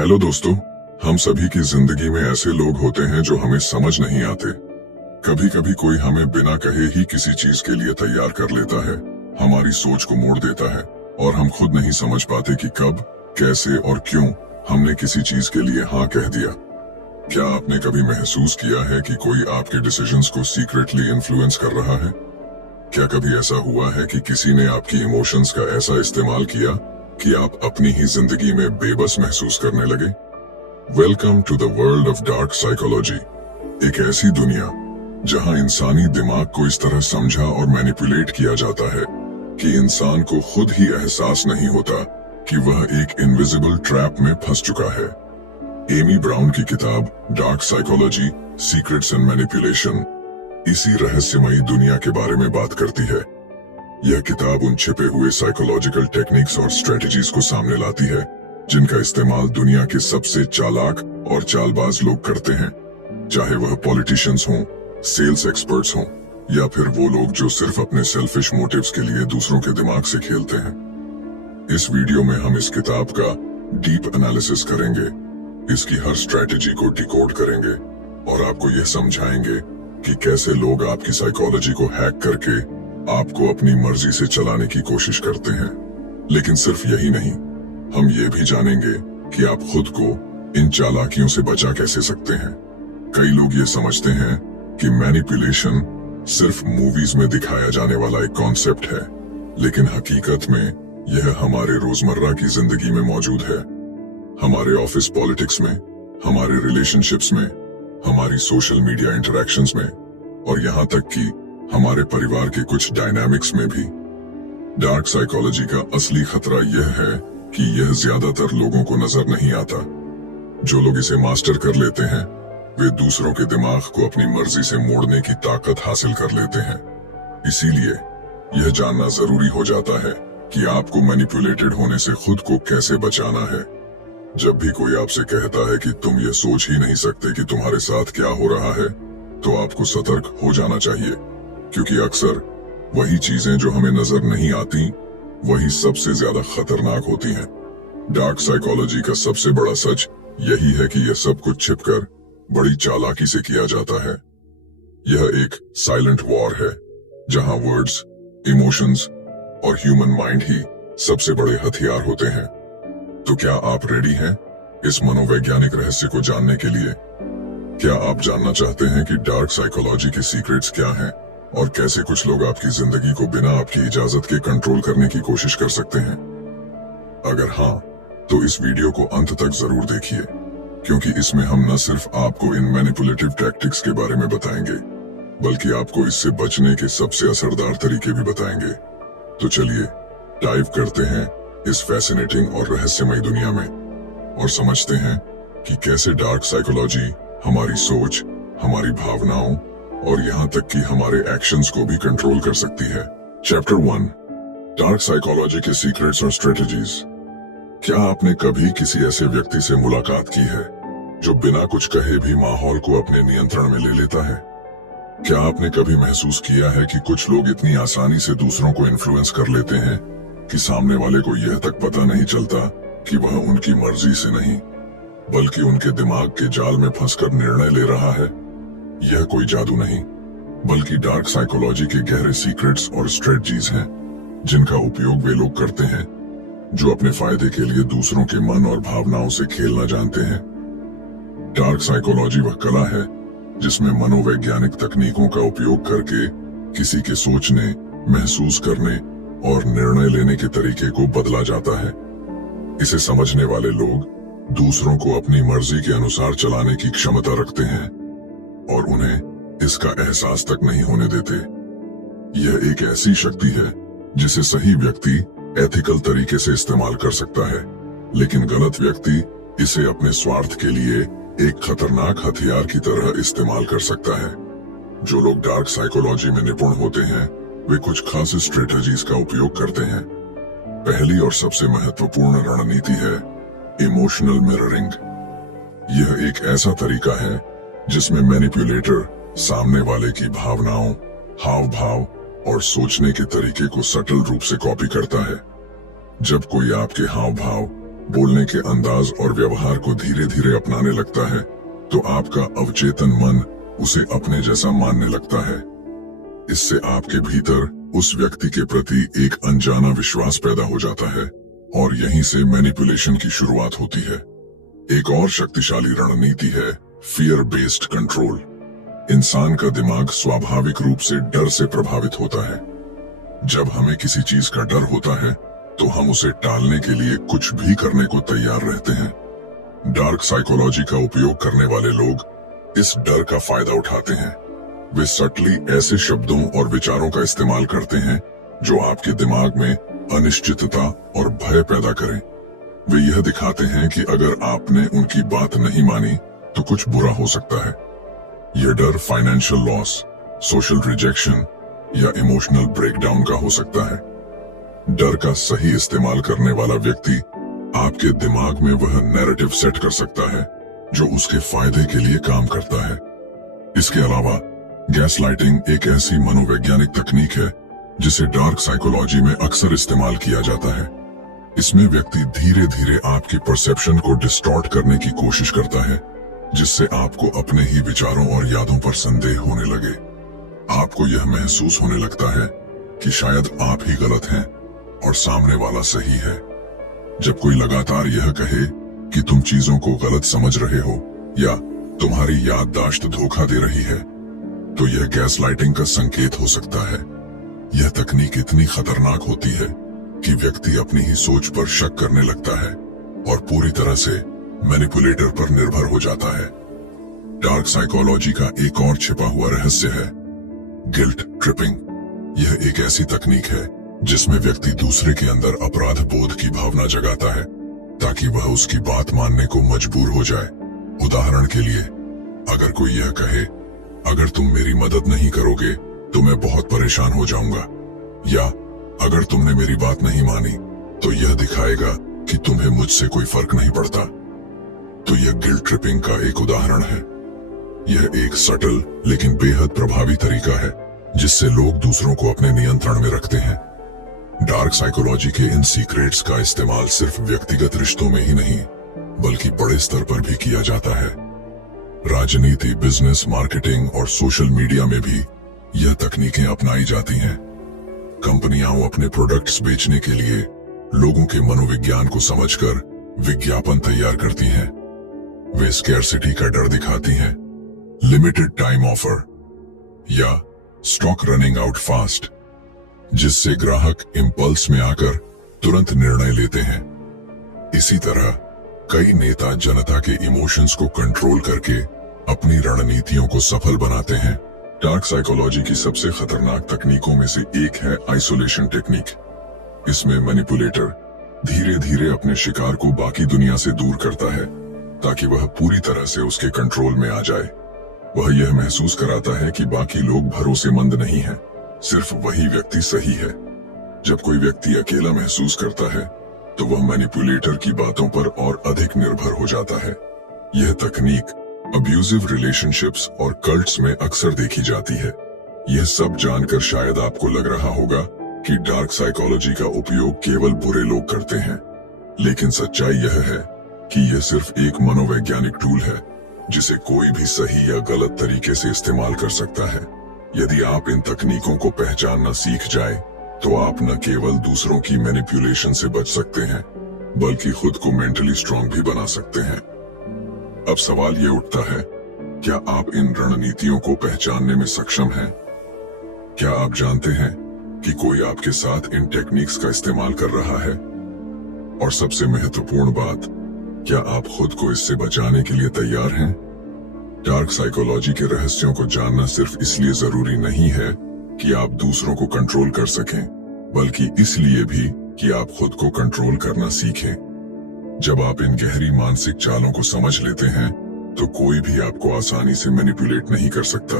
Hello दोस्तों, हम सभी की जिंदगी में ऐसे लोग होते हैं जो हमें समझ नहीं आते। कभी कभी कोई हमें बिना कहे ही किसी चीज के लिए तैयार कर लेता है, हमारी सोच को मोड़ देता है और हम खुद नहीं समझ पाते कि कब, कैसे और क्यों हमने किसी चीज के लिए हाँ कह दिया। क्या आपने कभी महसूस किया है कि कोई आपके डिसीजंस को सीक्रेटली इन्फ्लुएंस कर रहा है? क्या कभी ऐसा हुआ है कि किसी ने आपकी इमोशंस का ऐसा इस्तेमाल किया कि आप अपनी ही जिंदगी में बेबस महसूस करने लगे? Welcome to the world of dark psychology, एक ऐसी दुनिया जहां इंसानी दिमाग को इस तरह समझा और मैनिपुलेट किया जाता है कि इंसान को खुद ही एहसास नहीं होता कि वह एक इनविजिबल ट्रैप में फंस चुका है। एमी ब्राउन की किताब dark psychology, secrets and manipulation इसी रहस्यमयी दुनिया के बारे में बात करती है। यह किताब उन छिपे हुए साइकोलॉजिकल टेक्निक्स और स्ट्रेटजीज को सामने लाती है जिनका इस्तेमाल दुनिया के सबसे चालाक और चालबाज लोग करते हैं, चाहे वह पॉलिटिशियंस हों, सेल्स एक्सपर्ट्स हों या फिर वो लोग जो सिर्फ अपने सेल्फिश मोटिव्स के लिए दूसरों के दिमाग से खेलते हैं। इस वीडियो में हम इस किताब का डीप एनालिसिस करेंगे, इसकी हर स्ट्रेटजी को डिकोड करेंगे और आपको यह समझाएंगे कि कैसे लोग आपकी साइकोलॉजी को हैक करके आपको अपनी मर्जी से चलाने की कोशिश करते हैं। लेकिन सिर्फ यही नहीं, हम ये भी जानेंगे कि आप खुद को इन चालाकियों से बचा कैसे सकते हैं। कई लोग ये समझते हैं कि मैनिपुलेशन सिर्फ मूवीज में दिखाया जाने वाला एक कॉन्सेप्ट है, लेकिन हकीकत में यह हमारे रोजमर्रा की जिंदगी में मौजूद है। हमारे ऑफिस पॉलिटिक्स में, हमारे रिलेशनशिप्स में, हमारी सोशल मीडिया इंटरैक्शंस में और यहाँ तक कि हमारे परिवार के कुछ डायनामिक्स में भी। डार्क साइकोलॉजी का असली खतरा यह है कि यह ज्यादातर लोगों को नजर नहीं आता। जो लोग इसे मास्टर कर लेते हैं वे दूसरों के दिमाग को अपनी मर्जी से मोड़ने की ताकत हासिल कर लेते हैं। इसीलिए यह जानना जरूरी हो जाता है कि आपको मैनिपुलेटेड होने से खुद को कैसे बचाना है। जब भी कोई आपसे कहता है कि तुम ये सोच ही नहीं सकते कि तुम्हारे साथ क्या हो रहा है, तो आपको सतर्क हो जाना चाहिए, क्योंकि अक्सर वही चीजें जो हमें नजर नहीं आती वही सबसे ज्यादा खतरनाक होती हैं। डार्क साइकोलॉजी का सबसे बड़ा सच यही है कि यह सब कुछ छिपकर बड़ी चालाकी से किया जाता है। यह एक साइलेंट वॉर है जहां वर्ड्स, इमोशंस और ह्यूमन माइंड ही सबसे बड़े हथियार होते हैं। तो क्या आप रेडी हैं इस मनोवैज्ञानिक रहस्य को जानने के लिए? क्या आप जानना चाहते हैं कि डार्क साइकोलॉजी के सीक्रेट्स क्या हैं और कैसे कुछ लोग आपकी जिंदगी को बिना आपकी इजाजत के कंट्रोल करने की कोशिश कर सकते हैं? अगर हाँ, तो इस वीडियो को अंत तक जरूर देखिए, क्योंकि इसमें हम न सिर्फ आपको इन मैनिपुलेटिव टैक्टिक्स के बारे में बताएंगे, बल्कि आपको इससे बचने के सबसे असरदार तरीके भी बताएंगे। तो चलिए डाइव करते हैं इस फैसिनेटिंग और रहस्यमयी दुनिया में और समझते हैं कि कैसे डार्क साइकोलॉजी हमारी सोच, हमारी भावनाओं और यहाँ तक कि हमारे एक्शंस को भी कंट्रोल कर सकती है। चैप्टर 1, डार्क साइकोलॉजी के सीक्रेट्स और स्ट्रेटजीज। क्या आपने कभी किसी ऐसे व्यक्ति से मुलाकात की है जो बिना कुछ कहे भी माहौल को अपने नियंत्रण में ले लेता है? क्या आपने कभी महसूस किया है कि कुछ लोग इतनी आसानी से दूसरों को इन्फ्लुएंस कर लेते हैं कि सामने वाले को यह तक पता नहीं चलता कि वह उनकी मर्जी से नहीं, बल्कि उनके दिमाग के जाल में फंसकर निर्णय ले रहा है? यह कोई जादू नहीं, बल्कि डार्क साइकोलॉजी के गहरे सीक्रेट्स और स्ट्रेटजीज हैं जिनका उपयोग वे लोग करते हैं जो अपने फायदे के लिए दूसरों के मन और भावनाओं से खेलना जानते हैं। डार्क साइकोलॉजी वह कला है जिसमें मनोवैज्ञानिक तकनीकों का उपयोग करके किसी के सोचने, महसूस करने और निर्णय लेने के तरीके को बदला जाता है। इसे समझने वाले लोग दूसरों को अपनी मर्जी के अनुसार चलाने की क्षमता रखते हैं और उन्हें इसका एहसास तक नहीं होने देते। यह एक ऐसी शक्ति है जिसे सही व्यक्ति एथिकल तरीके से इस्तेमाल कर सकता है, लेकिन गलत व्यक्ति इसे अपने स्वार्थ के लिए एक खतरनाक हथियार की तरह इस्तेमाल कर सकता है। जो लोग डार्क साइकोलॉजी में निपुण होते हैं वे कुछ खास स्ट्रेटजीज का उपयोग करते हैं। पहली और सबसे महत्वपूर्ण रणनीति है इमोशनल मिररिंग। यह एक ऐसा तरीका है जिसमें मैनिपुलेटर सामने वाले की भावनाओं, हाव भाव और सोचने के तरीके को सटल रूप से कॉपी करता है। जब कोई आपके हाव भाव, बोलने के अंदाज और व्यवहार को धीरे धीरे अपनाने लगता है, तो आपका अवचेतन मन उसे अपने जैसा मानने लगता है। इससे आपके भीतर उस व्यक्ति के प्रति एक अनजाना विश्वास पैदा हो जाता है और यहीं से मैनिपुलेशन की शुरुआत होती है। एक और शक्तिशाली रणनीति है फियर बेस्ड कंट्रोल। इंसान का दिमाग स्वाभाविक रूप से डर से प्रभावित होता है। जब हमें किसी चीज का डर होता है तो हम उसे टालने के लिए कुछ भी करने को तैयार रहते हैं। डार्क साइकोलॉजी का उपयोग करने वाले लोग इस डर का फायदा उठाते हैं। वे सटली ऐसे शब्दों और विचारों का इस्तेमाल करते हैं जो आपके दिमाग में अनिश्चितता और भय पैदा करें। वे यह दिखाते हैं कि अगर आपने उनकी बात नहीं मानी तो कुछ बुरा हो सकता है। यह डर फाइनेंशियल लॉस, सोशल रिजेक्शन या इमोशनल ब्रेकडाउन का हो सकता है। डर का सही इस्तेमाल करने वाला व्यक्ति आपके दिमाग में वह नैरेटिव सेट कर सकता है जो उसके फायदे के लिए काम करता है। इसके अलावा गैसलाइटिंग एक ऐसी मनोवैज्ञानिक तकनीक है जिसे डार्क साइकोलॉजी में अक्सर इस्तेमाल किया जाता है। इसमें व्यक्ति धीरे धीरे आपकी परसेप्शन को डिस्टॉर्ट करने की कोशिश करता है, जिससे आपको अपने ही विचारों और यादों पर संदेह होने लगे। आपको यह महसूस होने लगता है कि शायद आप ही गलत हैं और सामने वाला सही है। जब कोई लगातार यह कहे कि तुम चीजों को गलत समझ रहे हो या तुम्हारी याददाश्त धोखा दे रही है, तो यह गैसलाइटिंग का संकेत हो सकता है। यह तकनीक इतनी खतरनाक होती है कि व्यक्ति अपनी ही सोच पर शक करने लगता है और पूरी तरह से मैनिपुलेटर पर निर्भर हो जाता है। डार्क साइकोलॉजी का एक और छिपा हुआ रहस्य है गिल्ट ट्रिपिंग। यह एक ऐसी तकनीक है जिसमें व्यक्ति दूसरे के अंदर अपराध बोध की भावना जगाता है ताकि वह उसकी बात मानने को मजबूर हो जाए। उदाहरण के लिए, अगर कोई यह कहे अगर तुम मेरी मदद नहीं करोगे तो मैं बहुत परेशान हो जाऊंगा, या अगर तुमने मेरी बात नहीं मानी तो यह दिखाएगा कि तुम्हें मुझसे कोई फर्क नहीं पड़ता, तो यह गिल्ट ट्रिपिंग का एक उदाहरण है। यह एक सटल लेकिन बेहद प्रभावी तरीका है जिससे लोग दूसरों को अपने नियंत्रण में रखते हैं। डार्क साइकोलॉजी के इन सीक्रेट्स का इस्तेमाल सिर्फ व्यक्तिगत रिश्तों में ही नहीं बल्कि बड़े स्तर पर भी किया जाता है। राजनीति, बिजनेस, मार्केटिंग और सोशल मीडिया में भी यह तकनीकें अपनाई जाती हैं। कंपनियां अपने प्रोडक्ट्स बेचने के लिए लोगों के मनोविज्ञान को समझकर विज्ञापन तैयार करती हैं। वे स्कैरसिटी का डर दिखाती हैं, लिमिटेड टाइम ऑफर या स्टॉक रनिंग आउट फास्ट, जिससे ग्राहक इंपल्स में आकर तुरंत निर्णय लेते हैं। इसी तरह कई नेता जनता के इमोशंस को कंट्रोल करके अपनी रणनीतियों को सफल बनाते हैं। डार्क साइकोलॉजी की सबसे खतरनाक तकनीकों में से एक है आइसोलेशन टेक्निक। इसमें मैनिपुलेटर धीरे धीरे अपने शिकार को बाकी दुनिया से दूर करता है ताकि वह पूरी तरह से उसके कंट्रोल में आ जाए। वह यह महसूस कराता है कि बाकी लोग भरोसेमंद नहीं हैं, सिर्फ वही व्यक्ति सही है। जब कोई व्यक्ति अकेला महसूस करता है तो वह मैनिपुलेटर की बातों पर और अधिक निर्भर हो जाता है। यह तकनीक अब्यूजिव रिलेशनशिप्स और कल्ट्स में अक्सर देखी जाती है। यह सब जानकर शायद आपको लग रहा होगा कि डार्क साइकोलॉजी का उपयोग केवल बुरे लोग करते हैं, लेकिन सच्चाई यह है कि यह सिर्फ एक मनोवैज्ञानिक टूल है जिसे कोई भी सही या गलत तरीके से इस्तेमाल कर सकता है। यदि आप इन तकनीकों को पहचानना सीख जाए तो आप न केवल दूसरों की मैनिपुलेशन से बच सकते हैं बल्कि खुद को मेंटली स्ट्रांग भी बना सकते हैं। अब सवाल ये उठता है, क्या आप इन रणनीतियों को पहचानने में सक्षम हैं? क्या आप जानते हैं कि कोई आपके साथ इन टेक्निक्स का इस्तेमाल कर रहा है? और सबसे महत्वपूर्ण बात, क्या आप खुद को इससे बचाने के लिए तैयार हैं? डार्क साइकोलॉजी के रहस्यों को जानना सिर्फ इसलिए जरूरी नहीं है कि आप दूसरों को कंट्रोल कर सकें, बल्कि इसलिए भी कि आप खुद को कंट्रोल करना सीखें। जब आप इन गहरी मानसिक चालों को समझ लेते हैं तो कोई भी आपको आसानी से मैनिपुलेट नहीं कर सकता।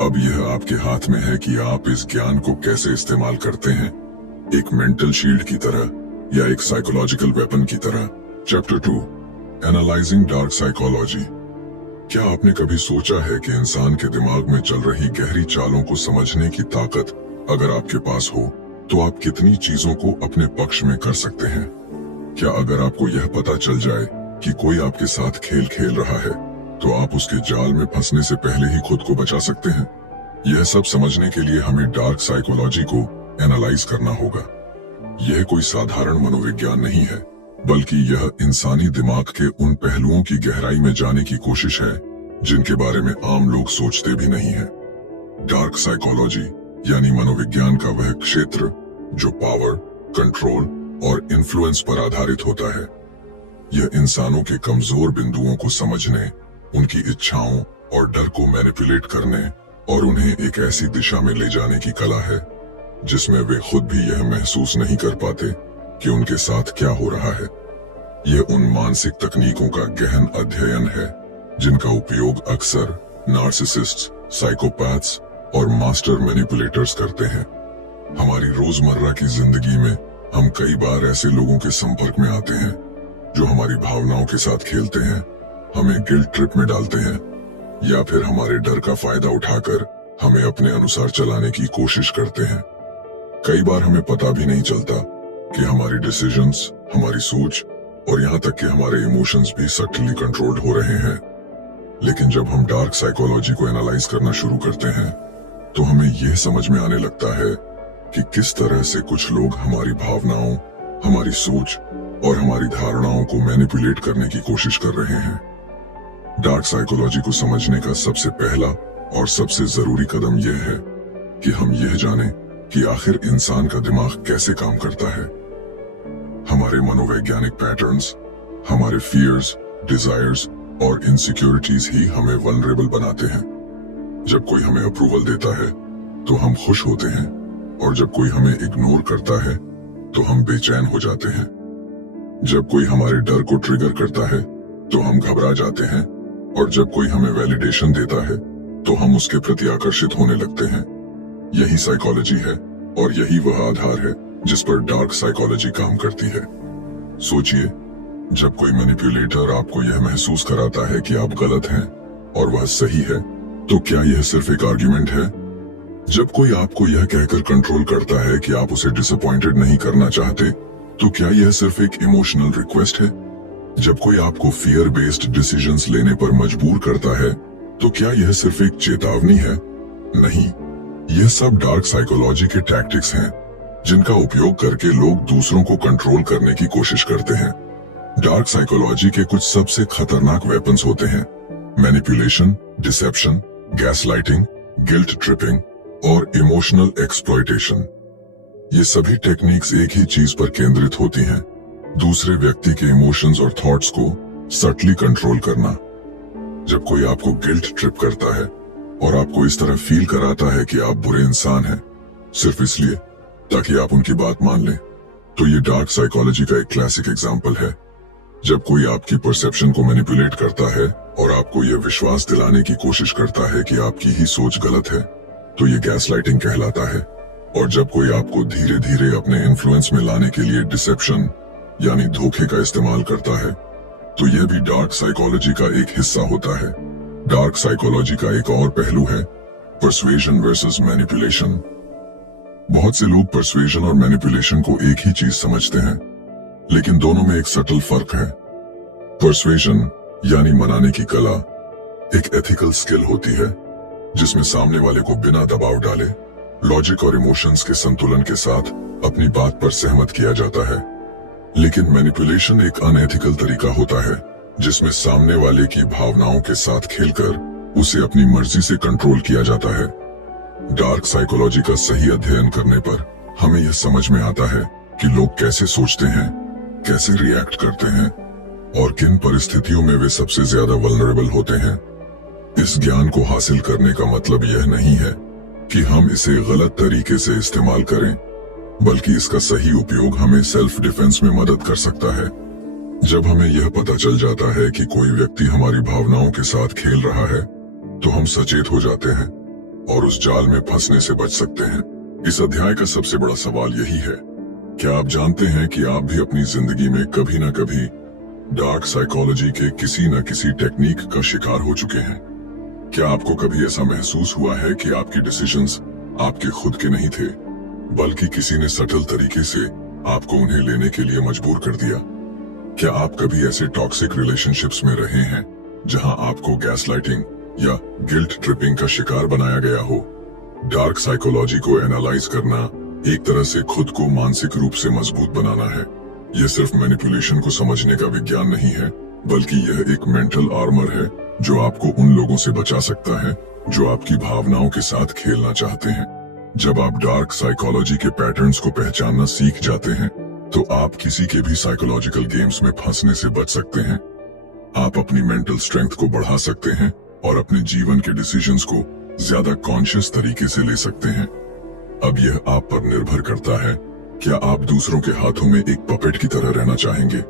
अब यह आपके हाथ में है कि आप इस ज्ञान को कैसे इस्तेमाल करते हैं, एक मेंटल शील्ड की तरह या एक साइकोलॉजिकल वेपन की तरह। Chapter 2, analysing dark psychology. क्या आपने कभी सोचा है कि इंसान के दिमाग में चल रही गहरी चालों को समझने की ताकत अगर आपके पास हो तो आप कितनी चीजों को अपने पक्ष में कर सकते हैं? क्या अगर आपको यह पता चल जाए कि कोई आपके साथ खेल खेल रहा है, तो आप उसके जाल में फंसने से पहले ही खुद को बचा सकते हैं? यह सब समझने के लिए हमें डार्क साइकोलॉजी को एनालाइज करना होगा। यह कोई साधारण मनोविज्ञान नहीं है, बल्कि यह इंसानी दिमाग के उन पहलुओं की गहराई में जाने की कोशिश है जिनके बारे में आम लोग सोचते भी नहीं है। डार्क साइकोलॉजी यानी मनोविज्ञान का वह क्षेत्र जो पावर, कंट्रोल और इन्फ्लुएंस पर आधारित होता है। यह इंसानों के कमजोर बिंदुओं को समझने, उनकी इच्छाओं और डर को मैनिपुलेट करने और उन्हें एक ऐसी दिशा में ले जाने की कला है जिसमें वे खुद भी यह महसूस नहीं कर पाते कि उनके साथ क्या हो रहा है। यह उन मानसिक तकनीकों का गहन अध्ययन है जिनका उपयोग अक्सर नार्सिसिस्ट्स, साइकोपैथ्स और मास्टर मैनिपुलेटर्स करते हैं। हमारी रोजमर्रा की जिंदगी में हम कई बार ऐसे लोगों के संपर्क में आते हैं जो हमारी भावनाओं के साथ खेलते हैं, हमें गिल्ट ट्रिप में डालते हैं या फिर हमारे डर का फायदा उठाकर हमें अपने अनुसार चलाने की कोशिश करते हैं। कई बार हमें पता भी नहीं चलता कि हमारी डिसीजंस, हमारी सोच और यहाँ तक कि हमारे इमोशंस भी सटली कंट्रोल्ड हो रहे हैं। लेकिन जब हम डार्क साइकोलॉजी को एनालाइज करना शुरू करते हैं तो हमें यह समझ में आने लगता है कि किस तरह से कुछ लोग हमारी भावनाओं, हमारी सोच और हमारी धारणाओं को मैनिपुलेट करने की कोशिश कर रहे हैं। डार्क साइकोलॉजी को समझने का सबसे पहला और सबसे जरूरी कदम यह है कि हम यह जानें कि आखिर इंसान का दिमाग कैसे काम करता है। हमारे मनोवैज्ञानिक पैटर्न्स, हमारे फियर्स, डिजायर्स और इनसिक्योरिटीज ही हमें वल्नरेबल बनाते हैं। जब कोई हमें अप्रूवल देता है तो हम खुश होते हैं, और जब कोई हमें इग्नोर करता है तो हम बेचैन हो जाते हैं। जब कोई हमारे डर को ट्रिगर करता है तो हम घबरा जाते हैं, और जब कोई हमें वैलिडेशन देता है तो हम उसके प्रति आकर्षित होने लगते हैं। यही साइकोलॉजी है और यही वह आधार है जिस पर डार्क साइकोलॉजी काम करती है। सोचिए, जब कोई मैनिपुलेटर आपको यह महसूस कराता है कि आप गलत हैं और वह सही है, तो क्या यह सिर्फ एक आर्ग्यूमेंट है? जब कोई आपको यह कहकर कंट्रोल करता है कि आप उसे डिसअपॉइंटेड नहीं करना चाहते, तो क्या यह सिर्फ एक इमोशनल रिक्वेस्ट है? जब कोई आपको फियर बेस्ड डिसीजंस लेने पर मजबूर करता है, तो क्या यह सिर्फ एक चेतावनी है? नहीं, यह सब डार्क साइकोलॉजी के टैक्टिक्स हैं जिनका उपयोग करके लोग दूसरों को कंट्रोल करने की कोशिश करते हैं। डार्क साइकोलॉजी के कुछ सबसे खतरनाक वेपन्स होते हैं: manipulation, deception, gaslighting, guilt tripping और इमोशनल एक्सप्लॉयटेशन। ये सभी टेक्निक्स एक ही चीज पर केंद्रित होती हैं: दूसरे व्यक्ति के इमोशंस और थॉट्स को सटली कंट्रोल करना। जब कोई आपको गिल्ट ट्रिप करता है और आपको इस तरह फील कराता है कि आप बुरे इंसान हैं सिर्फ इसलिए ताकि आप उनकी बात मान लें, तो ये डार्क साइकोलॉजी का एक क्लासिक एग्जाम्पल है। जब कोई आपकी परसेप्शन को मैनिपुलेट करता है और आपको यह विश्वास दिलाने की कोशिश करता है कि आपकी ही सोच गलत है, तो ये गैसलाइटिंग कहलाता है। और जब कोई आपको धीरे धीरे अपने इन्फ्लुएंस में लाने के लिए डिसेप्शन यानी धोखे का इस्तेमाल करता है, तो यह भी डार्क साइकोलॉजी का एक हिस्सा होता है। डार्क साइकोलॉजी का एक और पहलू है पर्सुएशन वर्सेस मैनिपुलेशन। बहुत से लोग पर्सुएशन और मैनिपुलेशन को एक ही चीज समझते हैं, लेकिन दोनों में एक सटल फर्क है। पर्सुएशन यानी मनाने की कला एक एथिकल स्किल होती है जिसमें सामने वाले को बिना दबाव डाले लॉजिक और इमोशंस के संतुलन के साथ अपनी बात पर सहमत किया जाता है। लेकिन मैनिपुलेशन एक अनएथिकल तरीका होता है जिसमें सामने वाले की भावनाओं के साथ खेलकर उसे अपनी मर्जी से कंट्रोल किया जाता है। डार्क साइकोलॉजी का सही अध्ययन करने पर हमें यह समझ में आता है कि लोग कैसे सोचते हैं, कैसे रिएक्ट करते हैं और किन परिस्थितियों में वे सबसे ज्यादा वल्नरेबल होते हैं। इस ज्ञान को हासिल करने का मतलब यह नहीं है कि हम इसे गलत तरीके से इस्तेमाल करें, बल्कि इसका सही उपयोग हमें सेल्फ डिफेंस में मदद कर सकता है। जब हमें यह पता चल जाता है कि कोई व्यक्ति हमारी भावनाओं के साथ खेल रहा है, तो हम सचेत हो जाते हैं और उस जाल में फंसने से बच सकते हैं। इस अध्याय का सबसे बड़ा सवाल यही है, क्या आप जानते हैं कि आप भी अपनी जिंदगी में कभी न कभी डार्क साइकोलॉजी के किसी न किसी टेक्निक का शिकार हो चुके हैं? क्या आपको कभी ऐसा महसूस हुआ है कि आपके डिसीजंस आपके खुद के नहीं थे, बल्कि किसी ने सटल तरीके से आपको उन्हें लेने के लिए मजबूर कर दिया? क्या आप कभी ऐसे टॉक्सिक रिलेशनशिप्स में रहे हैं जहां आपको गैसलाइटिंग या गिल्ट ट्रिपिंग का शिकार बनाया गया हो? डार्क साइकोलॉजी को एनालाइज करना एक तरह से खुद को मानसिक रूप से मजबूत बनाना है। यह सिर्फ मैनिपुलेशन को समझने का विज्ञान नहीं है, बल्कि यह एक मेंटल आर्मर है जो आपको उन लोगों से बचा सकता है जो आपकी भावनाओं के साथ खेलना चाहते हैं। जब आप डार्क साइकोलॉजी के पैटर्न्स को पहचानना सीख जाते हैं तो आप किसी के भी साइकोलॉजिकल गेम्स में फंसने से बच सकते हैं। आप अपनी मेंटल स्ट्रेंथ को बढ़ा सकते हैं और अपने जीवन के डिसीजंस को ज्यादा कॉन्शियस तरीके से ले सकते हैं। अब यह आप पर निर्भर करता है, क्या आप दूसरों के हाथों में एक पपेट की तरह रहना चाहेंगे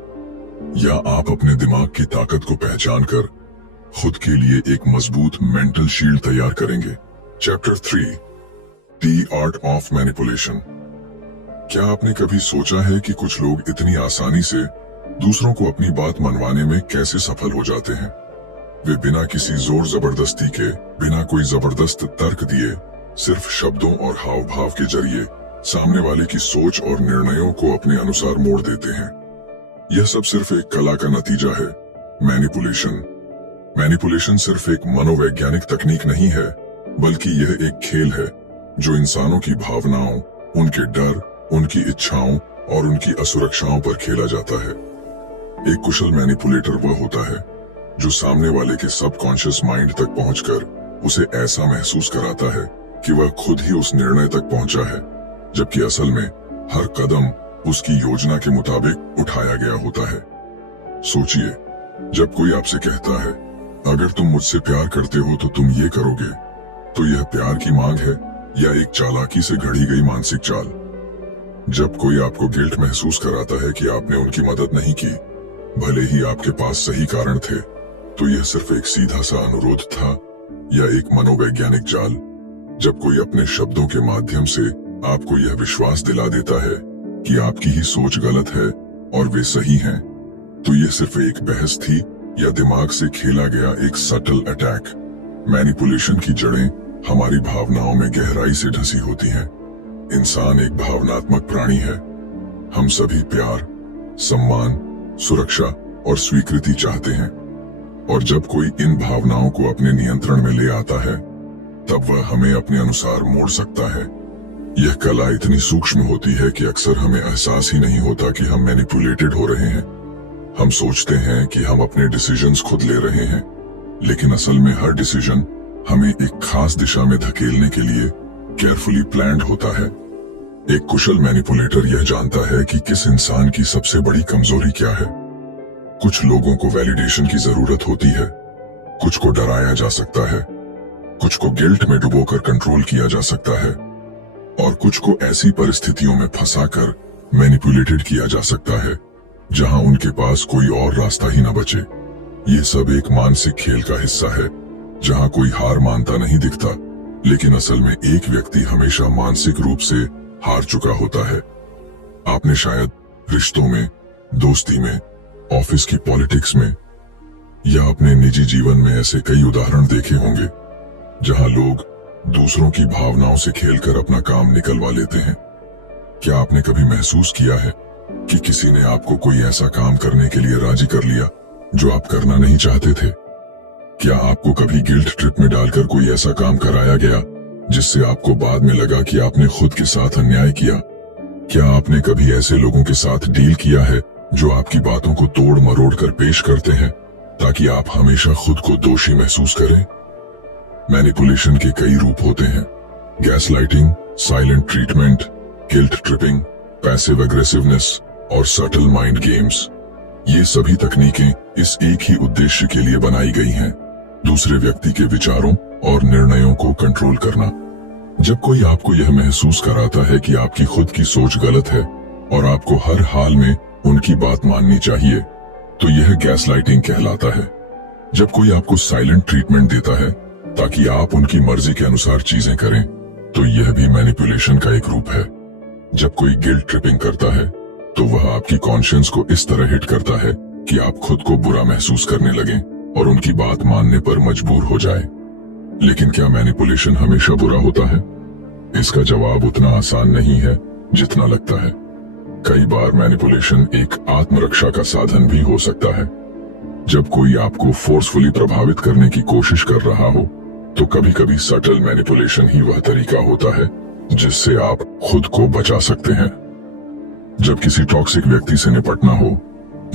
या आप अपने दिमाग की ताकत को पहचान कर खुद के लिए एक मजबूत मेंटल शील्ड तैयार करेंगे। Chapter 3, the art of manipulation. क्या आपने कभी सोचा है कि कुछ लोग इतनी आसानी से दूसरों को अपनी बात मनवाने में कैसे सफल हो जाते हैं? वे बिना किसी जोर जबरदस्ती के, बिना कोई जबरदस्त तर्क दिए, सिर्फ शब्दों और हाव भाव के जरिए सामने वाले की सोच और निर्णयों को अपने अनुसार मोड़ देते हैं। यह सब सिर्फ एक कला का नतीजा है। मैनिपुलेशन सिर्फ एक मनोवैज्ञानिक तकनीक नहीं है, बल्कि यह एक खेल है जो इंसानों की भावनाओं, उनके डर, उनकी इच्छाओं और उनकी असुरक्षाओं पर खेला जाता है। एक कुशल मैनिपुलेटर वह होता है जो सामने वाले के सबकॉन्शियस माइंड तक पहुंचकर उसे ऐसा महसूस कराता है कि वह खुद ही उस निर्णय तक पहुंचा है, जबकि असल में हर कदम उसकी योजना के मुताबिक उठाया गया होता है। सोचिए, जब कोई आपसे कहता है, अगर तुम मुझसे प्यार करते हो तो तुम ये करोगे, तो यह प्यार की मांग है या एक चालाकी से घड़ी गई मानसिक चाल? जब कोई आपको गिल्ट महसूस कराता है कि आपने उनकी मदद नहीं की, भले ही आपके पास सही कारण थे, तो यह सिर्फ एक सीधा सा अनुरोध था या एक मनोवैज्ञानिक जाल? जब कोई अपने शब्दों के माध्यम से आपको यह विश्वास दिला देता है कि आपकी ही सोच गलत है और वे सही हैं, तो यह सिर्फ एक बहस थी या दिमाग से खेला गया एक सटल अटैक? मैनिपुलेशन की जड़ें हमारी भावनाओं में गहराई से ढसी होती हैं। इंसान एक भावनात्मक प्राणी है। हम सभी प्यार, सम्मान, सुरक्षा और स्वीकृति चाहते हैं, और जब कोई इन भावनाओं को अपने नियंत्रण में ले आता है, तब वह हमें अपने अनुसार मोड़ सकता है। यह कला इतनी सूक्ष्म होती है कि अक्सर हमें एहसास ही नहीं होता कि हम मैनिपुलेटेड हो रहे हैं। हम सोचते हैं कि हम अपने डिसीजंस खुद ले रहे हैं, लेकिन असल में हर डिसीजन हमें एक खास दिशा में धकेलने के लिए केयरफुली प्लान्ड होता है। एक कुशल मैनिपुलेटर यह जानता है कि किस इंसान की सबसे बड़ी कमजोरी क्या है। कुछ लोगों को वैलिडेशन की जरूरत होती है, कुछ को डराया जा सकता है, कुछ को गिल्ट में डुबोकर कंट्रोल किया जा सकता है, और कुछ को ऐसी परिस्थितियों में फंसाकर मैनिपुलेटेड किया जा सकता है जहां उनके पास कोई और रास्ता ही न बचे। ये सब एक मानसिक खेल का हिस्सा है जहां कोई हार मानता नहीं दिखता, लेकिन असल में एक व्यक्ति हमेशा मानसिक रूप से हार चुका होता है। आपने शायद रिश्तों में, दोस्ती में, ऑफिस की पॉलिटिक्स में या अपने निजी जीवन में ऐसे कई उदाहरण देखे होंगे जहां लोग दूसरों की भावनाओं से खेलकर अपना काम निकलवा लेते हैं। क्या आपने कभी महसूस किया है कि किसी ने आपको कोई ऐसा काम करने के लिए राजी कर लिया जो आप करना नहीं चाहते थे? क्या आपको कभी गिल्ट ट्रिप में डालकर कोई ऐसा काम कराया गया जिससे आपको बाद में लगा कि आपने खुद के साथ अन्याय किया? क्या आपने कभी ऐसे लोगों के साथ डील किया है जो आपकी बातों को तोड़ मरोड़ कर पेश करते हैं ताकि आप हमेशा खुद को दोषी महसूस करें? मैनिपुलेशन के कई रूप होते हैं: gaslighting, silent treatment, guilt tripping, passive aggressiveness और सटल माइंड गेम्स। ये सभी तकनीकें इस एक ही उद्देश्य के लिए बनाई गई हैं, दूसरे व्यक्ति के विचारों और निर्णयों को कंट्रोल करना। जब कोई आपको यह महसूस कराता है कि आपकी खुद की सोच गलत है और आपको हर हाल में उनकी बात माननी चाहिए, तो यह गैसलाइटिंग कहलाता है। जब कोई आपको साइलेंट ट्रीटमेंट देता है ताकि आप उनकी मर्जी के अनुसार चीजें करें, तो यह भी मैनिपुलेशन का एक रूप है। जब कोई गिल्ट ट्रिपिंग करता है तो वह आपकी कॉन्शियंस को इस तरह हिट करता है कि आप खुद को बुरा महसूस करने लगें और उनकी बात मानने पर मजबूर हो जाए। लेकिन क्या मैनिपुलेशन हमेशा बुरा होता है? इसका जवाब उतना आसान नहीं है जितना लगता है। कई बार मैनिपुलेशन एक आत्मरक्षा का साधन भी हो सकता है। जब कोई आपको फोर्सफुली प्रभावित करने की कोशिश कर रहा हो, तो कभी कभी सटल मैनिपुलेशन ही वह तरीका होता है जिससे आप खुद को बचा सकते हैं। जब किसी टॉक्सिक व्यक्ति से निपटना हो,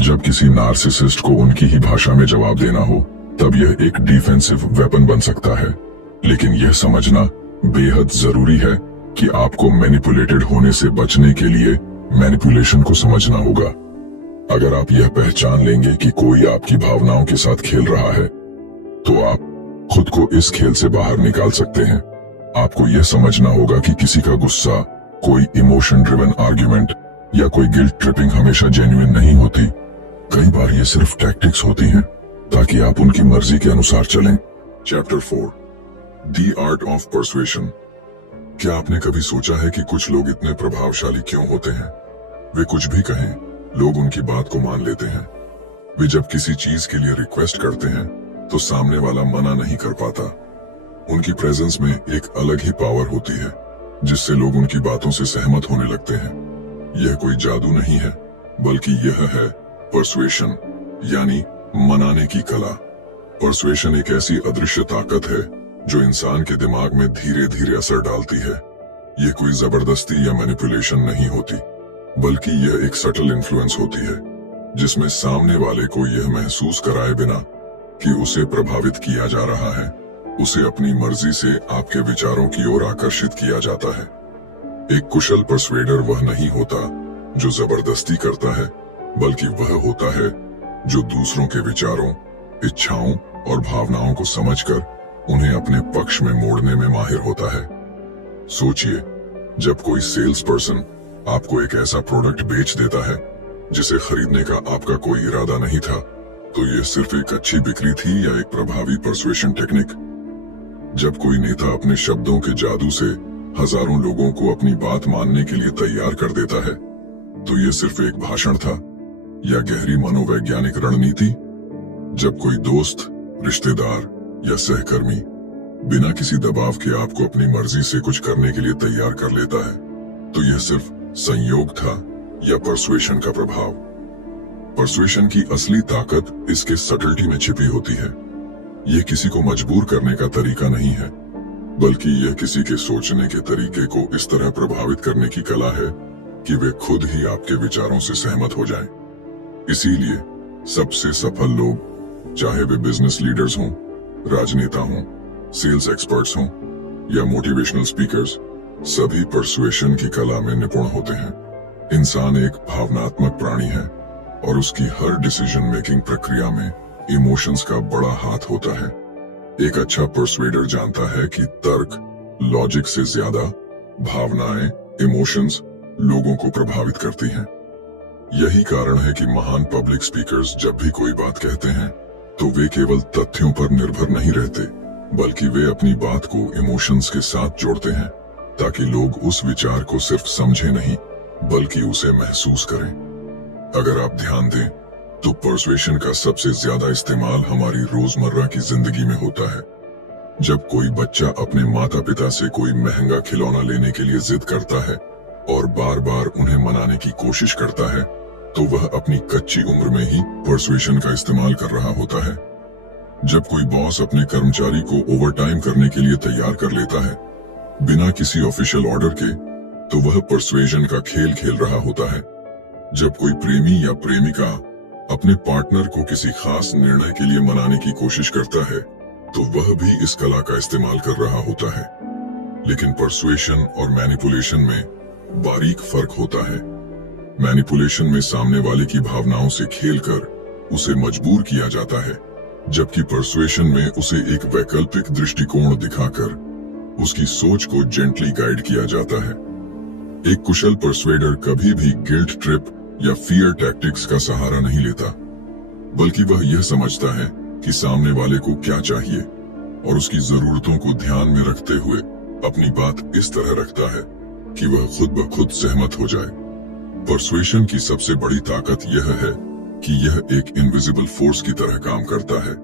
जब किसी नार्सिसिस्ट को उनकी ही भाषा में जवाब देना हो, तब यह एक डिफेंसिव वेपन बन सकता है। लेकिन यह समझना बेहद जरूरी है कि आपको मैनिपुलेटेड होने से बचने के लिए मैनिपुलेशन को समझना होगा। अगर आप यह पहचान लेंगे कि कोई आपकी भावनाओं के साथ खेल रहा है, तो आप खुद को इस खेल से बाहर निकाल सकते हैं। आपको यह समझना होगा कि किसी का गुस्सा, कोई इमोशन ड्रिवन आर्ग्यूमेंट या कोई गिल्ट ट्रिपिंग हमेशा जेन्युइन नहीं होती। कई बार ये सिर्फ टैक्टिक्स होती हैं ताकि आप उनकी मर्जी के अनुसार चलें। Chapter 4, the art of persuasion. क्या आपने कभी सोचा है कि कुछ लोग इतने प्रभावशाली क्यों होते हैं? वे कुछ भी कहें, लोग उनकी बात को मान लेते हैं। वे जब किसी चीज के लिए रिक्वेस्ट करते हैं तो सामने वाला मना नहीं कर पाता। उनकी प्रेजेंस में एक अलग ही पावर होती है जिससे लोग उनकी बातों से सहमत होने लगते हैं। यह कोई जादू नहीं है, बल्कि यह है परसुएशन, यानी मनाने की कला। परसुएशन एक ऐसी अदृश्य ताकत है जो इंसान के दिमाग में धीरे धीरे असर डालती है। यह कोई जबरदस्ती या मैनिपुलेशन नहीं होती, बल्कि यह एक सटल इन्फ्लुएंस होती है जिसमें सामने वाले को यह महसूस कराए बिना कि उसे प्रभावित किया जा रहा है, उसे अपनी मर्जी से आपके विचारों की ओर आकर्षित किया जाता है। एक कुशल परसुएडर वह नहीं होता जो जबरदस्ती करता है, बल्कि वह होता है जो दूसरों के विचारों, इच्छाओं और भावनाओं को समझकर उन्हें अपने पक्ष में मोड़ने में माहिर होता है। सोचिए, जब कोई सेल्स पर्सन आपको एक ऐसा प्रोडक्ट बेच देता है जिसे खरीदने का आपका कोई इरादा नहीं था, तो यह सिर्फ एक अच्छी बिक्री थी या एक प्रभावी परसुएशन टेक्निक? जब कोई नेता अपने शब्दों के जादू से हजारों लोगों को अपनी बात मानने के लिए तैयार कर देता है, तो यह सिर्फ एक भाषण था या गहरी मनोवैज्ञानिक रणनीति? जब कोई दोस्त, रिश्तेदार या सहकर्मी बिना किसी दबाव के आपको अपनी मर्जी से कुछ करने के लिए तैयार कर लेता है, तो यह सिर्फ संयोग था या परसुएशन का प्रभाव? परसुएशन की असली ताकत इसके सटलिटी में छिपी होती है। यह किसी को मजबूर करने का तरीका नहीं है, बल्कि यह किसी के सोचने के तरीके को इस तरह प्रभावित करने की कला है कि वे खुद ही आपके विचारों से सहमत हो जाएं। इसीलिए सबसे सफल लोग, चाहे वे बिजनेस लीडर्स हों, राजनेता हों, सेल्स एक्सपर्ट्स हों या मोटिवेशनल स्पीकर्स, सभी परसुएशन की कला में निपुण होते हैं। इंसान एक भावनात्मक प्राणी है और उसकी हर डिसीजन मेकिंग प्रक्रिया में इमोशंस का बड़ा हाथ होता है। एक अच्छा परसुएडर जानता है कि तर्क, लॉजिक से ज्यादा भावनाएं, इमोशंस लोगों को प्रभावित करती हैं। यही कारण है कि महान पब्लिक स्पीकर्स जब भी कोई बात कहते हैं तो वे केवल तथ्यों पर निर्भर नहीं रहते, बल्कि वे अपनी बात को इमोशंस के साथ जोड़ते हैं ताकि लोग उस विचार को सिर्फ समझे नहीं, बल्कि उसे महसूस करें। अगर आप ध्यान दें तो परसुएशन का सबसे ज्यादा इस्तेमाल हमारी रोजमर्रा की जिंदगी में होता है। जब कोई बच्चा अपने माता पिता से कोई महंगा खिलौना लेने के लिए जिद करता है और बार बार उन्हें मनाने की कोशिश करता है, तो वह अपनी कच्ची उम्र में ही परसुएशन का इस्तेमाल कर रहा होता है। जब कोई बॉस अपने कर्मचारी को ओवरटाइम करने के लिए तैयार कर लेता है बिना किसी ऑफिशियल ऑर्डर के, तो वह परसुएशन का खेल खेल रहा होता है। जब कोई प्रेमी या प्रेमिका अपने पार्टनर को किसी खास निर्णय के लिए मनाने की कोशिश करता है, तो वह भी इस कला का इस्तेमाल कर रहा होता है। लेकिन परसुएशन और मैनिपुलेशन में बारीक फर्क होता है। मैनिपुलेशन में सामने वाले की भावनाओं से खेलकर उसे मजबूर किया जाता है, जबकि परसुएशन में उसे एक वैकल्पिक दृष्टिकोण दिखाकर उसकी सोच को जेंटली गाइड किया जाता है। एक कुशल परसुएडर कभी भी गिल्ट ट्रिप या फियर टैक्टिक्स का सहारा नहीं लेता, बल्कि वह यह समझता है कि सामने वाले को क्या चाहिए और उसकी जरूरतों को ध्यान में रखते हुए अपनी बात इस तरह रखता है कि वह खुद ब खुद सहमत हो जाए। परसुएशन की सबसे बड़ी ताकत यह है कि यह एक इनविजिबल फोर्स की तरह काम करता है।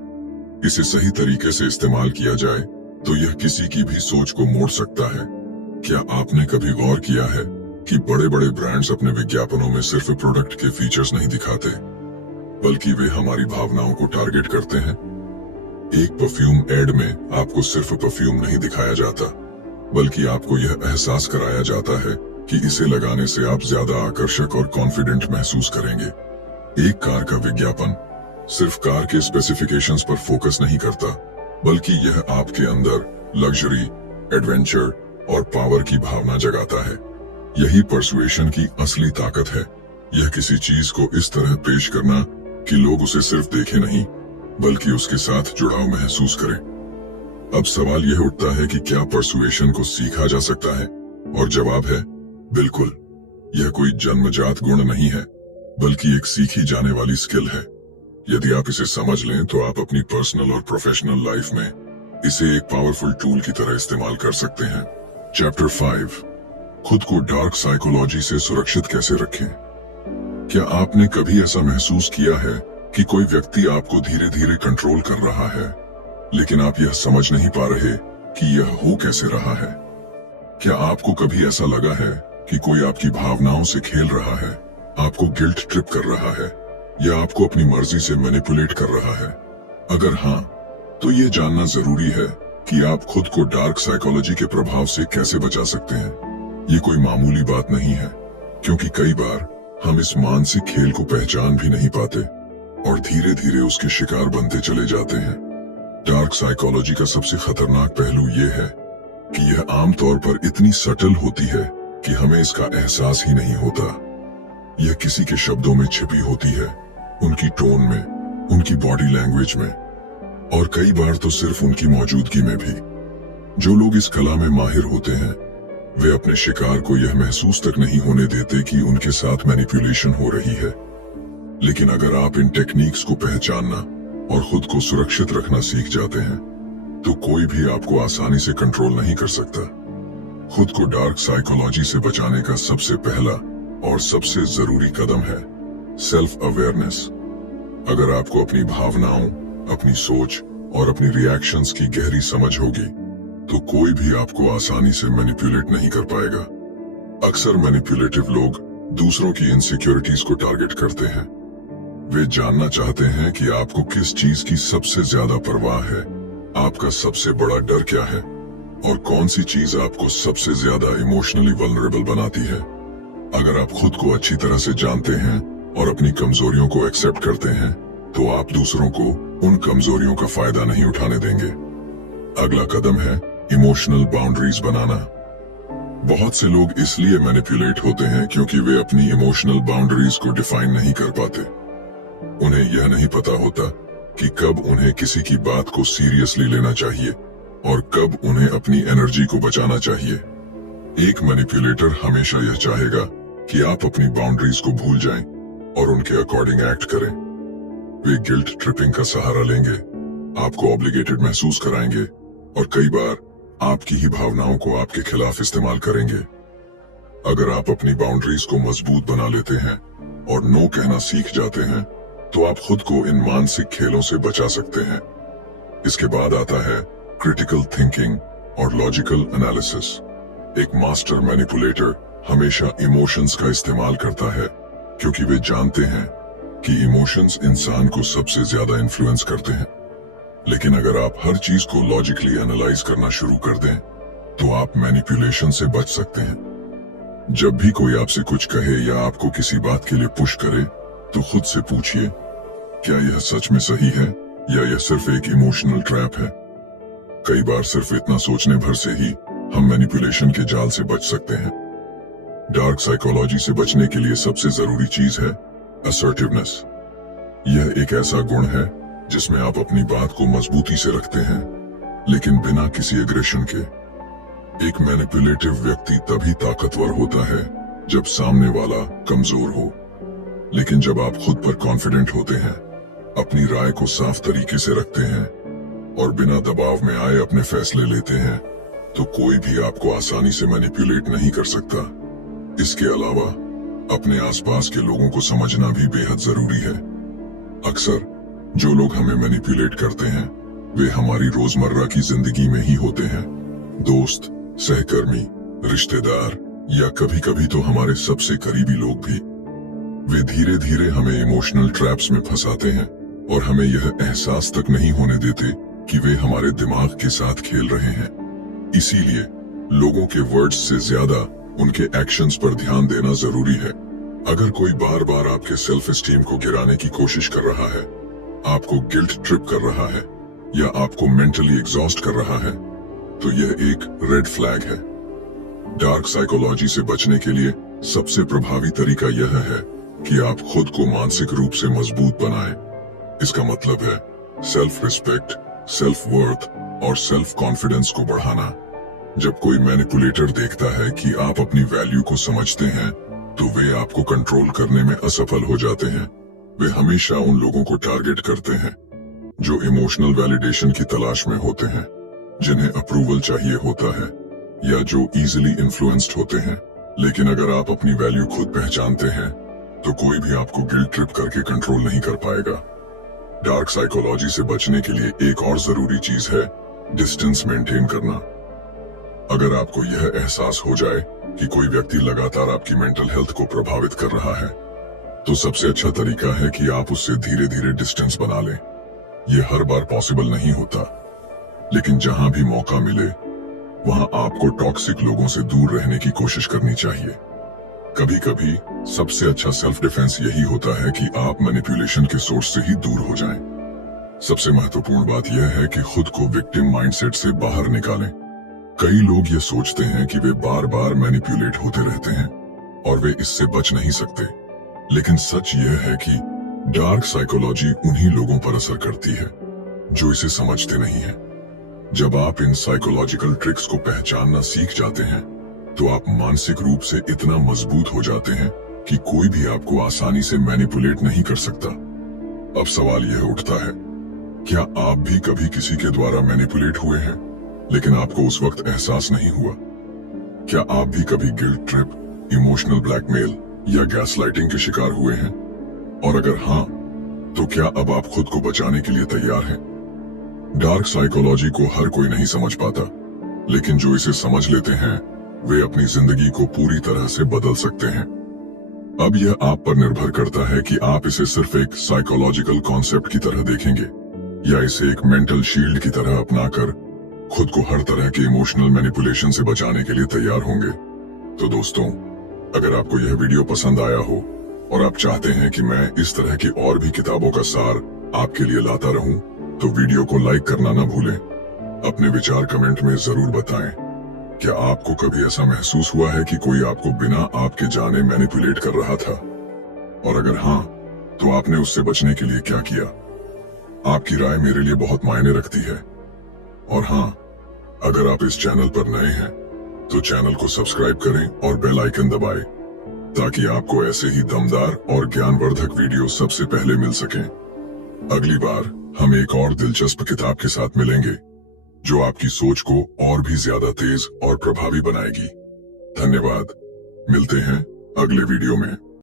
इसे सही तरीके से इस्तेमाल किया जाए तो यह किसी की भी सोच को मोड़ सकता है। क्या आपने कभी गौर किया है कि बड़े बड़े ब्रांड्स अपने विज्ञापनों में सिर्फ प्रोडक्ट के फीचर्स नहीं दिखाते, बल्कि वे हमारी भावनाओं को टारगेट करते हैं। एक परफ्यूम एड में आपको सिर्फ परफ्यूम नहीं दिखाया जाता, बल्कि आपको यह एहसास कराया जाता है कि इसे लगाने से आप ज्यादा आकर्षक और कॉन्फिडेंट महसूस करेंगे। एक कार का विज्ञापन सिर्फ कार के स्पेसिफिकेशंस पर फोकस नहीं करता, बल्कि यह आपके अंदर लग्जरी, एडवेंचर और पावर की भावना जगाता है। यही परसुएशन की असली ताकत है। यह किसी चीज को इस तरह पेश करना कि लोग उसे सिर्फ देखें नहीं, बल्कि उसके साथ जुड़ाव महसूस करें। अब सवाल यह उठता है कि क्या परसुएशन को सीखा जा सकता है? और जवाब है बिल्कुल। यह कोई जन्मजात गुण नहीं है, बल्कि एक सीखी जाने वाली स्किल है। यदि आप इसे समझ लें तो आप अपनी पर्सनल और प्रोफेशनल लाइफ में इसे एक पावरफुल टूल की तरह इस्तेमाल कर सकते हैं। चैप्टर 5, खुद को डार्क साइकोलॉजी से सुरक्षित कैसे रखें। क्या आपने कभी ऐसा महसूस किया है कि कोई व्यक्ति आपको धीरे धीरे कंट्रोल कर रहा है, लेकिन आप यह समझ नहीं पा रहे कि यह हो कैसे रहा है? क्या आपको कभी ऐसा लगा है कि कोई आपकी भावनाओं से खेल रहा है, आपको गिल्ट ट्रिप कर रहा है, या आपको अपनी मर्जी से मैनिपुलेट कर रहा है? अगर हाँ, तो यह जानना जरूरी है कि आप खुद को डार्क साइकोलॉजी के प्रभाव से कैसे बचा सकते हैं। ये कोई मामूली बात नहीं है, क्योंकि कई बार हम इस मानसिक खेल को पहचान भी नहीं पाते और धीरे धीरे उसके शिकार बनते चले जाते हैं। डार्क साइकोलॉजी का सबसे खतरनाक पहलू यह है कि यह आमतौर पर इतनी सटल होती है कि हमें इसका एहसास ही नहीं होता। यह किसी के शब्दों में छिपी होती है, उनकी टोन में, उनकी बॉडी लैंग्वेज में, और कई बार तो सिर्फ उनकी मौजूदगी में भी। जो लोग इस कला में माहिर होते हैं, वे अपने शिकार को यह महसूस तक नहीं होने देते कि उनके साथ मैनिपुलेशन हो रही है। लेकिन अगर आप इन टेक्निक्स को पहचानना और खुद को सुरक्षित रखना सीख जाते हैं, तो कोई भी आपको आसानी से कंट्रोल नहीं कर सकता। खुद को डार्क साइकोलॉजी से बचाने का सबसे पहला और सबसे जरूरी कदम है सेल्फ अवेयरनेस। अगर आपको अपनी भावनाओं, अपनी सोच और अपनी रिएक्शंस की गहरी समझ होगी, तो कोई भी आपको आसानी से मैनिपुलेट नहीं कर पाएगा। अक्सर मैनिपुलेटिव लोग दूसरों की इनसिक्योरिटीज को टारगेट करते हैं। वे जानना चाहते हैं कि आपको किस चीज की सबसे ज्यादा परवाह है, आपका सबसे बड़ा डर क्या है, और कौन सी चीज आपको सबसे ज्यादा इमोशनली वल्नरेबल बनाती है। अगर आप खुद को अच्छी तरह से जानते हैं और अपनी कमजोरियों को एक्सेप्ट करते हैं, तो आप दूसरों को उन कमजोरियों का फायदा नहीं उठाने देंगे। अगला कदम है इमोशनल बाउंड्रीज बनाना। बहुत से लोग इसलिए मैनिपुलेट होते हैं क्योंकि वे अपनी इमोशनल बाउंड्रीज को डिफाइन नहीं कर पाते। उन्हें यह नहीं पता होता कि कब उन्हें किसी की बात को सीरियसली लेना चाहिए और कब उन्हें अपनी एनर्जी को बचाना चाहिए। एक मैनिपुलेटर हमेशा यह चाहेगा कि आप अपनी बाउंड्रीज को भूल जाएं और उनके अकॉर्डिंग एक्ट करें। वे गिल्ट ट्रिपिंग का सहारा लेंगे, आपको ऑब्लिगेटेड महसूस कराएंगे और कई बार आपकी ही भावनाओं को आपके खिलाफ इस्तेमाल करेंगे। अगर आप अपनी बाउंड्रीज को मजबूत बना लेते हैं और नो कहना सीख जाते हैं, तो आप खुद को इन मानसिक खेलों से बचा सकते हैं। इसके बाद आता है क्रिटिकल थिंकिंग और लॉजिकल एनालिसिस। एक मास्टर मैनिपुलेटर हमेशा इमोशंस का इस्तेमाल करता है, क्योंकि वे जानते हैं कि इमोशंस इंसान को सबसे ज्यादा इन्फ्लुएंस करते हैं। लेकिन अगर आप हर चीज को लॉजिकली एनालाइज करना शुरू कर दें, तो आप मैनिपुलेशन से बच सकते हैं। जब भी कोई आपसे कुछ कहे या आपको किसी बात के लिए पुश करे, तो खुद से पूछिए, क्या यह सच में सही है या यह सिर्फ एक इमोशनल ट्रैप है? कई बार सिर्फ इतना सोचने भर से ही हम मैनिपुलेशन के जाल से बच सकते हैं। डार्क साइकोलॉजी से बचने के लिए सबसे जरूरी चीज है असर्टिवनेस। यह एक ऐसा गुण है जिसमें आप अपनी बात को मजबूती से रखते हैं, लेकिन बिना किसी एग्रेशन के। एक मैनिपुलेटिव व्यक्ति तभी ताकतवर होता है जब सामने वाला कमजोर हो। लेकिन जब आप खुद पर कॉन्फिडेंट होते हैं, अपनी राय को साफ तरीके से रखते हैं और बिना दबाव में आए अपने फैसले लेते हैं, तो कोई भी आपको आसानी से मैनिपुलेट नहीं कर सकता। इसके अलावा अपने आसपास के लोगों को समझना भी बेहद जरूरी है। अक्सर जो लोग हमें मैनिपुलेट करते हैं, वे हमारी रोजमर्रा की जिंदगी में ही होते हैं। दोस्त, सहकर्मी, रिश्तेदार या कभी कभी तो हमारे सबसे करीबी लोग भी। वे धीरे धीरे हमें इमोशनल ट्रैप्स में फंसाते हैं और हमें यह एहसास तक नहीं होने देते कि वे हमारे दिमाग के साथ खेल रहे हैं। इसीलिए लोगों के वर्ड्स से ज्यादा उनके एक्शंस पर ध्यान देना जरूरी है। अगर कोई बार बार आपके सेल्फ एस्टीम को गिराने की कोशिश कर रहा है, आपको गिल्ट ट्रिप कर रहा है या आपको मेंटली एग्जॉस्ट कर रहा है, तो यह एक रेड फ्लैग है। डार्क साइकोलॉजी से बचने के लिए सबसे प्रभावी तरीका यह है कि आप खुद को मानसिक रूप से मजबूत बनाएं। इसका मतलब है सेल्फ रिस्पेक्ट, सेल्फ वर्थ और सेल्फ कॉन्फिडेंस को बढ़ाना। जब कोई मैनिपुलेटर देखता है कि आप अपनी वैल्यू को समझते हैं, तो वे आपको कंट्रोल करने में असफल हो जाते हैं। वे हमेशा उन लोगों को टारगेट करते हैं जो इमोशनल वैलिडेशन की तलाश में होते हैं, जिन्हें अप्रूवल चाहिए होता है या जो इजीली इन्फ्लुएंस्ड होते हैं। लेकिन अगर आप अपनी वैल्यू खुद पहचानते हैं, तो कोई भी आपको गिल्ट ट्रिप करके कंट्रोल नहीं कर पाएगा। डार्क साइकोलॉजी से बचने के लिए एक और जरूरी चीज है डिस्टेंस मेंटेन करना। अगर आपको यह एहसास हो जाए कि कोई व्यक्ति लगातार आपकी मेंटल हेल्थ को प्रभावित कर रहा है, तो सबसे अच्छा तरीका है कि आप उससे धीरे धीरे डिस्टेंस बना लें। यह हर बार पॉसिबल नहीं होता, लेकिन जहां भी मौका मिले वहां आपको टॉक्सिक लोगों से दूर रहने की कोशिश करनी चाहिए। कभी कभी सबसे अच्छा सेल्फ डिफेंस यही होता है कि आप मैनिपुलेशन के सोर्स से ही दूर हो जाएं। सबसे महत्वपूर्ण बात यह है कि खुद को विक्टिम माइंडसेट से बाहर निकालें। कई लोग ये सोचते हैं कि वे बार बार मैनिपुलेट होते रहते हैं और वे इससे बच नहीं सकते, लेकिन सच यह है कि डार्क साइकोलॉजी उन्हीं लोगों पर असर करती है जो इसे समझते नहीं है। जब आप इन साइकोलॉजिकल ट्रिक्स को पहचानना सीख जाते हैं, तो आप मानसिक रूप से इतना मजबूत हो जाते हैं कि कोई भी आपको आसानी से मैनिपुलेट नहीं कर सकता। अब सवाल यह उठता है, क्या आप भी कभी किसी के द्वारा मैनिपुलेट हुए हैं, लेकिन आपको उस वक्त एहसास नहीं हुआ? क्या आप भी कभी गिल्ट ट्रिप, इमोशनल ब्लैकमेल या गैसलाइटिंग के शिकार हुए हैं? और अगर हाँ, तो क्या अब आप खुद को बचाने के लिए तैयार हैं? डार्क साइकोलॉजी को हर कोई नहीं समझ पाता, लेकिन जो इसे समझ लेते हैं वे अपनी जिंदगी को पूरी तरह से बदल सकते हैं। अब यह आप पर निर्भर करता है कि आप इसे सिर्फ एक साइकोलॉजिकल कॉन्सेप्ट की तरह देखेंगे या इसे एक मेंटल शील्ड की तरह अपनाकर खुद को हर तरह के इमोशनल मैनिपुलेशन से बचाने के लिए तैयार होंगे। तो दोस्तों, अगर आपको यह वीडियो पसंद आया हो और आप चाहते हैं कि मैं इस तरह की और भी किताबों का सार आपके लिए लाता रहूं, तो वीडियो को लाइक करना ना भूलें। अपने विचार कमेंट में जरूर बताएं। क्या आपको कभी ऐसा महसूस हुआ है कि कोई आपको बिना आपके जाने मैनिपुलेट कर रहा था? और अगर हाँ, तो आपने उससे बचने के लिए क्या किया? आपकी राय मेरे लिए बहुत मायने रखती है। और हाँ, अगर आप इस चैनल पर नए हैं, तो चैनल को सब्सक्राइब करें और बेल आइकन दबाएं, ताकि आपको ऐसे ही दमदार और ज्ञानवर्धक वीडियो सबसे पहले मिल सकें। अगली बार हम एक और दिलचस्प किताब के साथ मिलेंगे, जो आपकी सोच को और भी ज्यादा तेज और प्रभावी बनाएगी। धन्यवाद। मिलते हैं अगले वीडियो में।